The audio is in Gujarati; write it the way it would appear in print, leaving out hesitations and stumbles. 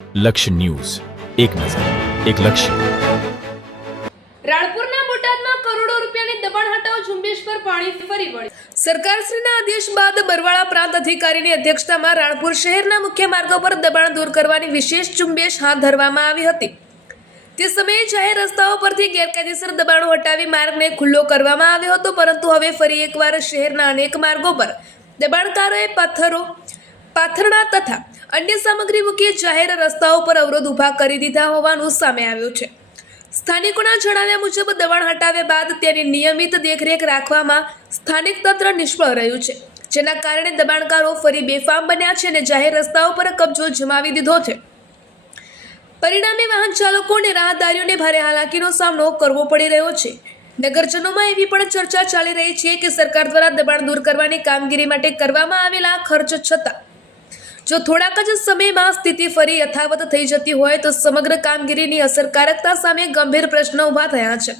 લક્ષ્ય ન્યૂઝ, એક નજર, એક લક્ષ્ય. રાણપુરના બોટાદમાં કરોડો રૂપિયાની દબાણ હટાવ ઝુંબેશ પર પાણી ફરી વળ્યું. સરકારશ્રીના આદેશ બાદ બરવાળા પ્રાંત અધિકારીની અધ્યક્ષતામાં રાણપુર શહેરના મુખ્ય માર્ગો પર દબાણ દૂર કરવાની વિશેષ ઝુંબેશ હાથ ધરવામાં આવી હતી. તે સમયે જાહેર રસ્તાઓ પરથી ગેરકાયદેસર દબાણો હટાવી માર્ગને ખુલ્લો કરવામાં આવ્યો હતો, પરંતુ હવે ફરી એકવાર શહેરના અનેક માર્ગો પર દબાણકારોએ પાથરણા તથા અન્ય સામગ્રી મૂકી જાહેર રસ્તાઓ પર અવરોધ ઊભા કરી દીધા હોવાનું સામે આવ્યું છે. સ્થાનિકોના જણાવ્યા મુજબ દબાણ હટાવ્યા બાદ તેની નિયમિત દેખરેખ રાખવામાં સ્થાનિક તંત્ર નિષ્ફળ રહ્યું છે, જેના કારણે દબાણકારો ફરી બેફામ બન્યા છે અને જાહેર રસ્તાઓ પર કબજો જમાવી દીધો છે. પરિણામે વાહન ચાલકો અને રાહદારીઓને ભારે હાલાકીનો સામનો કરવો પડી રહ્યો છે. નગરજનોમાં એવી પણ ચર્ચા ચાલી રહી છે કે સરકાર દ્વારા દબાણ દૂર કરવાની કામગીરી માટે કરવામાં આવેલા ખર્ચ છતાં જો થોડાક જ સમયમાં સ્થિતિ ફરી યથાવત થઈ જતી હોય તો સમગ્ર કામગીરીની અસરકારકતા સામે ગંભીર પ્રશ્નો ઊભા થયા છે.